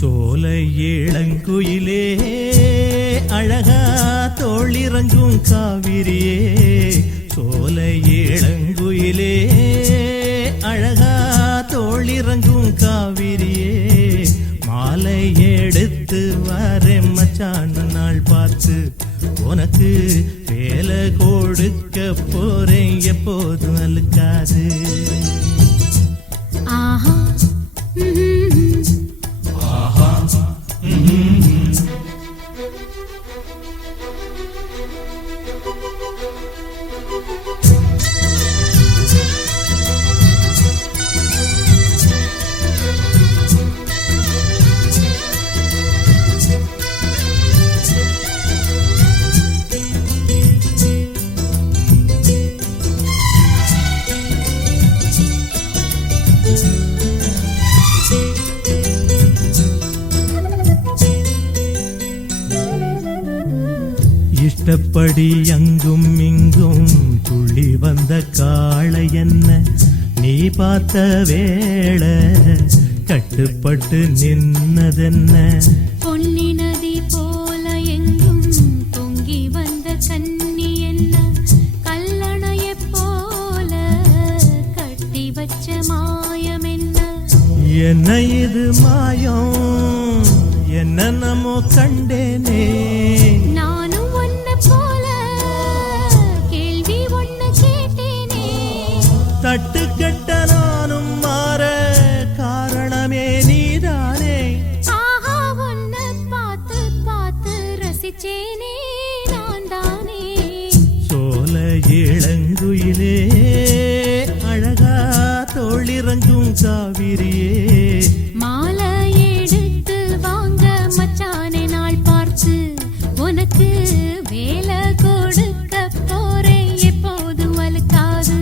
சோலை இளங்குயிலே அழகா தோளிறங்கும் காவிரியே, சோலை இளங்குயிலே அழகா தோளிறங்கும் காவிரியே, மாலை எடுத்து வரேன் மச்சான் நாள் பார்த்து, உனக்கு வேலை கொடுக்க போறேன் எப்போதும் அழுக்காது. ஆஹா இஷ்டப்படி அங்கும் இங்கும் துள்ளி வந்த காளை என்ன நீ பார்த்த வேளை கட்டுப்பட்டு நின்னதென்ன, பொன்னி நதி போல எங்கும் பொங்கி வந்த கன்னி என்ன கல்லணையை போல கட்டி வச்ச மாயம் என்ன, என்ன இது மாயம் என்ன நம்மோ கண்டேனே, நானும் ஒன்ன போல கேள்வி ஒண்ணு கேட்டேனே, தட்டு கெட்ட நானும் மாற காரணமே நீதானே, ஆஹா ஒன்ன பார்த்து பார்த்து ரசிச்சேனே நான் தானே, சோலை இளங்குயிலே அழகா தோளிறங்கும் காவிரியே, மாலை எடுத்து வாங்க மச்சானே நாள் பார்த்து, உனக்கு வேலை கொடுக்க போறேன் எப்போதும் அழுக்காது.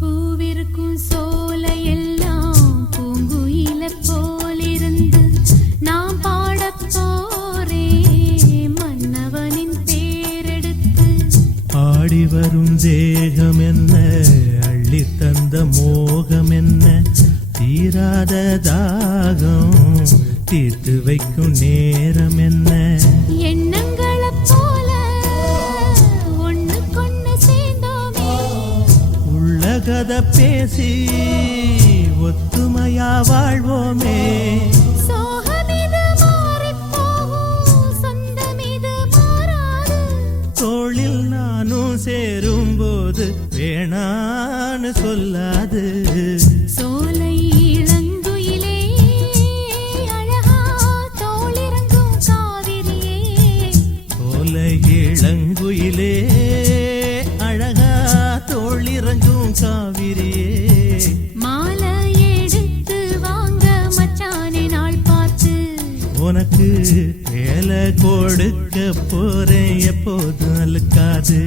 பூவிருக்கும் சோலை எல்லாம் பூங்குயில போலிருந்து நான் பாடப் போறேன் மன்னவனின் பேரெடுத்து, ஆடி வரும் தேகம் என்ன அள்ளி தந்த மோகம் என்ன, தீராத தாகம் தீர்த்து வைக்கும் நேரம் என்ன, எண்ணங்களைப் போல ஒண்ணுக்கொண்ணு சேர்ந்தோமே, உள்ள கதை பேசி ஒத்துமையா வாழ்வோமே, சோகமிது மாறிப் போகும் சொந்தமிது மாறாது, தோளில் நானும் சேரும்போது வேணான்னு சொல்லாது, சோலை இளங்குயிலே அழகா தோளிறங்கும் காவிரியே, சோலை இளங்குயிலே அழகா தோளிறங்கும் காவிரியே, மாலை எடுத்து வாங்க மச்சானே நாள் பார்த்து, உனக்கு வேலை கொடுக்க போறேன் எப்போதும் அழுக்காது.